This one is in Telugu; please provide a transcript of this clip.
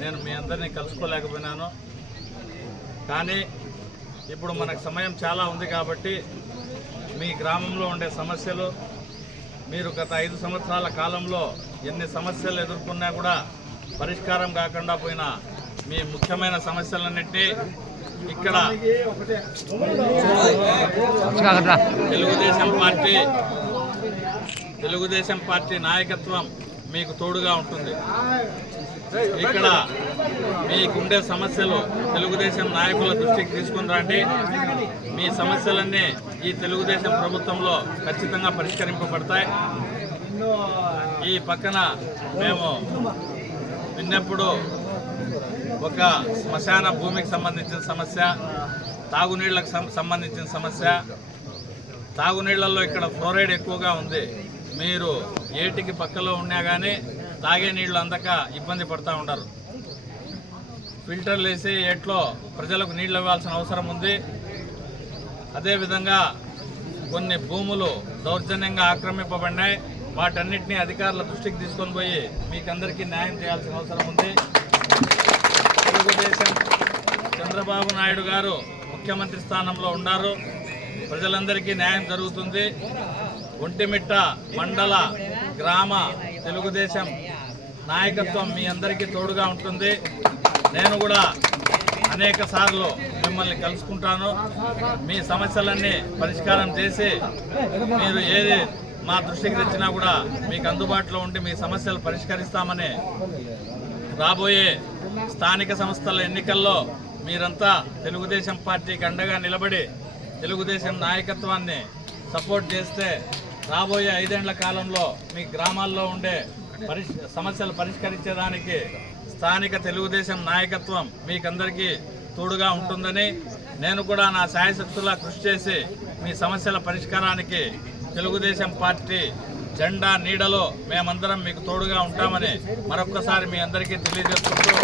నేను మీ అందరినీ కలుసుకోలేకపోయినాను. కానీ ఇప్పుడు మనకు సమయం చాలా ఉంది కాబట్టి మీ గ్రామంలో ఉండే సమస్యలు మీరు గత ఐదు సంవత్సరాల కాలంలో ఎన్ని సమస్యలు ఎదుర్కొన్నా కూడా పరిష్కారం కాకుండా పోయిన మీ ముఖ్యమైన సమస్యలన్నింటినీ ఇక్కడ తెలుగుదేశం పార్టీ తెలుగుదేశం పార్టీ నాయకత్వం మీకు తోడుగా ఉంటుంది. ఇక్కడ మీకుండే సమస్యలు తెలుగుదేశం నాయకుల దృష్టికి తీసుకుని రండి. మీ సమస్యలన్నీ ఈ తెలుగుదేశం ప్రభుత్వంలో ఖచ్చితంగా పరిష్కరింపబడతాయి. ఈ పక్కన మేము విన్నప్పుడు ఒక శ్మశాన భూమికి సంబంధించిన సమస్య తాగునీళ్ళకు సంబంధించిన సమస్య. తాగునీళ్ళలో ఇక్కడ ఫ్లోరైడ్ ఎక్కువగా ఉంది. మీరు ఏటికి పక్కలో ఉన్నా కానీ తాగే నీళ్ళు అందక ఇబ్బంది పడుతూ ఉంటారు ఫిల్టర్లు వేసి ఏట్లో ప్రజలకు నీళ్ళు ఇవ్వాల్సిన అవసరం ఉంది. అదేవిధంగా కొన్ని భూములు దౌర్జన్యంగా ఆక్రమింపబడినాయి. వాటన్నిటిని అధికారుల దృష్టికి తీసుకొని పోయి మీకందరికీ న్యాయం చేయాల్సిన అవసరం ఉంది. తెలుగుదేశం చంద్రబాబు నాయుడు గారు ముఖ్యమంత్రి స్థానంలో ఉన్నారు. ప్రజలందరికీ న్యాయం జరుగుతుంది. ఒంటిమిట్ట మండల గ్రామ తెలుగుదేశం నాయకత్వం మీ అందరికీ తోడుగా ఉంటుంది. నేను కూడా అనేక సార్లు మిమ్మల్ని కలుసుకుంటాను. మీ సమస్యలన్నీ పరిష్కారం చేసి మీరు ఏది మా దృష్టికి తెచ్చినా కూడా మీకు అందుబాటులో ఉండి మీ సమస్యలు పరిష్కరిస్తామని రాబోయే స్థానిక సంస్థల ఎన్నికల్లో మీరంతా తెలుగుదేశం పార్టీకి అండగా నిలబడి తెలుగుదేశం నాయకత్వాన్ని సపోర్ట్ చేస్తే రాబోయే ఐదేండ్ల కాలంలో మీ గ్రామాల్లో ఉండే పరిష్ సమస్యలు పరిష్కరించేదానికి స్థానిక తెలుగుదేశం నాయకత్వం మీకందరికీ తోడుగా ఉంటుందని నేను కూడా నా సాయశక్తులా కృషి చేసి మీ సమస్యల పరిష్కారానికి తెలుగుదేశం పార్టీ జెండా నీడలో మేమందరం మీకు తోడుగా ఉంటామని మరొక్కసారి మీ అందరికీ తెలియజేసుకుంటూ